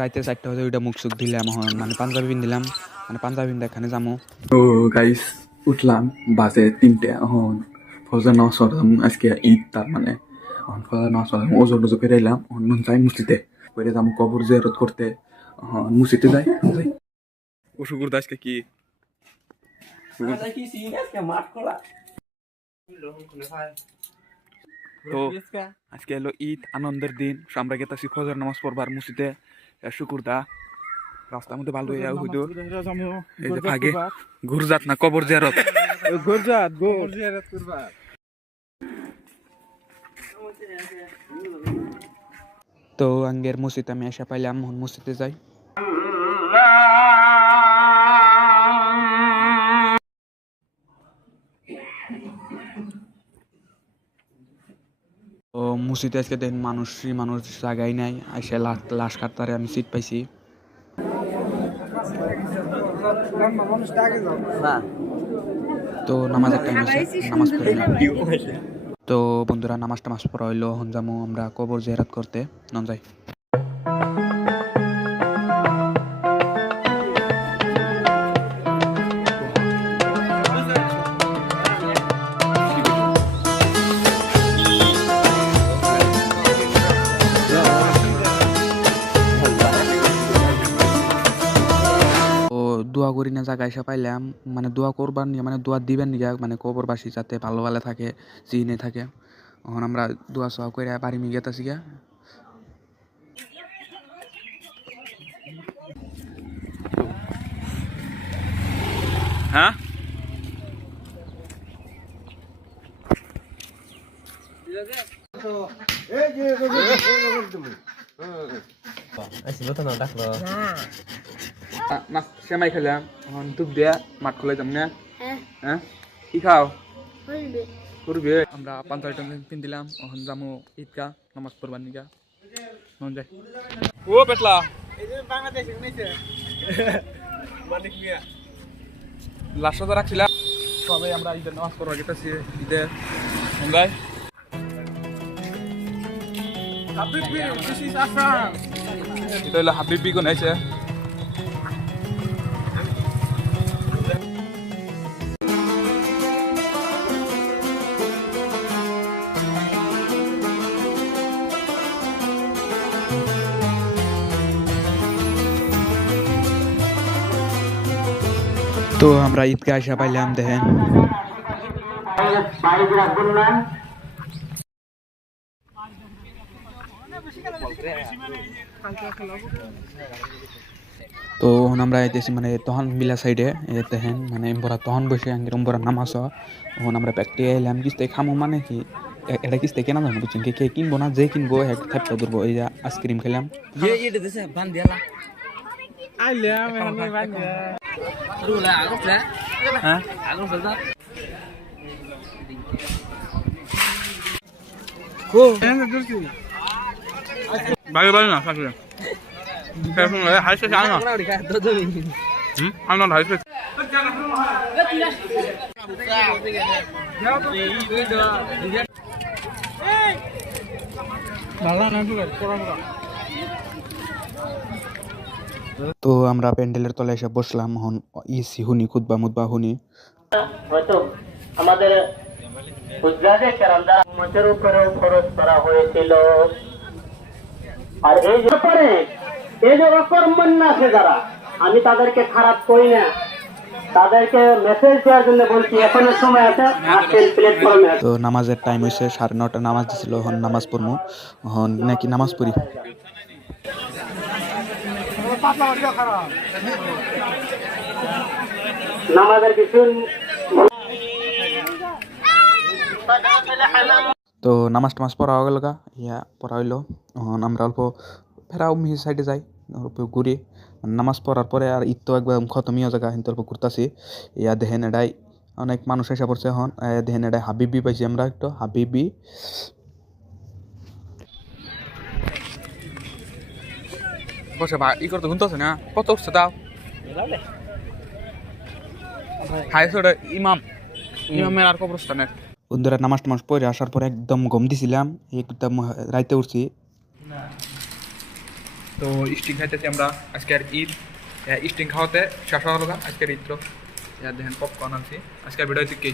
রাইতে 4টা বাজে ওইটা মুখ সুখ দিলাম মানে পাঞ্জাবি পিন্ধিলাম মানে পাঞ্জাবি পিন্ধা এখানে যাবো। তো গাইস উঠলাম বাসে 3টে এখন ফজর নামাজ পড়লাম আজকে ঈদ তার মানে এখন ফজর নামাজ পড়লাম ওজোর টোজো করে এলাম অন্য যাই মসজিদে করে যাবো কবর জিয়ারত করতে মসজিদে যাই যাই ও শুকুর দাসকে কি তো আজকে এলো ঈদ আনন্দের দিন আমরা গেতাছি ফজর নামাজ পড়বার মসজিদে শুকুর দা রাস্তার মধ্যে ভালো হইতো এই যে ভাগে ঘুরজাত না কবর জিয়ারত তো আঙ্গের মসজিদ আমি এসে পাইলাম মসজিদে যাই। তো মসজিদে আজকে দেখেন মানুষ জায়গাই নাই এসে লাশ কাটতারে আমি সিট পাইছি। তো নামাজের টাইম আছে নামাজ পড়লাম। তো বন্ধুরা নামাজ টামাজ পড়া হইলো এখন যাবো আমরা কবর জিয়ারত করতে নন যাই। দোয়া করি না জায়গা এসে পাইলাম মানে দোয়া করবার নিয়ে মানে দোয়া দিবেন নিয়ে মানে কবরবাসী যাতে ভালো ভালো থাকে চিনে থাকে এখন আমরা দোয়া সোয়া করে বাড়ি মিয়ে গেতেছি গা। হ্যাঁ সেমাই খেলাম এখন ধূপ দিয়া মাঠ খোলাই যাম না। হ্যাঁ কি খাও করবে আমরা পাঞ্জাবি পিন্ধিলাম এখন যাবো ঈদগা নামাজ পড়বার নিগা মন যায়। ও পেটলা লাস্ট তো রাখছিলাম সবাই আমরা ঈদের নামাজ পড়বার গেতেছি ঈদের মন যায়। এটা হলো হাবিবি কোন আছে তো আমরা ঈদগাহ আসা পাইলাম দেখেন। তো আমরা আইতেছি মানে তখন মিলা সাইডে দেখেন মানে এমবরা তখন বসে এমবরা নামাজ তখন আমরা প্যাকটে এলাম কিস্তে খামো মানে কি এটা কিস্তে কেনা জানো বুঝছেন কে কিনবো না যে কিনবো এক থাপটা ধরবো এই যে আইসক্রিম খেলাম। বাড়ি বাড়ি না থাকলে হাইসে আয় না আনো হাইসে তো আমরা প্যান্ডেলের তলায় এসে বসলাম এখন ইসি হুনি খুতবা মুতবা হুনি। হয়তো আমাদের হুজরাতে কেরাম দ্বারা উম্মতের উপরেও ফরজ করা হয়েছিল। আর এই ব্যাপারে এই যে অকর্মণ্য আছে যারা আমি তাদেরকে খারাপ করি না তাদেরকে মেসেজ দেওয়ার জন্য বলছি এখনো সময় আছে আসেন প্ল্যাটফর্মে। তো নামাজের টাইম হয়েছে 9:30 নামাজ দিছিল এখন নামাজ পড়বো এখন নাকি নামাজ পড়ি। নামাজের কিছু তো নামাজ টামাজ পড়া হয়ে গেল গা ইয়া পড়া হইলো এখন আমরা অল্প ফেরাও মিহি সাইডে যাই অল্প ঘুরি নামাজ পড়ার পরে আর ঈদ তো একদম খতমিও জায়গা কিন্তু অল্প ঘুরতাছি ইয়া দেখেন এটাই অনেক মানুষ এসে পড়ছে এখন দেখেন এটাই হাবিবি পাইছি আমরা একটু হাবিবি। বসে ভাই ই করতে শুনতেছে না কত উঠছে তাও ইমামের আর কবরস্থানের বন্ধুরা নামাজ টামাজ পড়ে আসার পরে একদম ঘুম দিছিলাম একদম রাইতে উঠছি তো স্টিং খাইতেছি আমরা আজকের ঈদ স্টিং খাওয়াতে শেষ হওয়া হলো আজকের ঈদ তো দেখেন পপকর্ন আনছি আজকের ভিডিও কি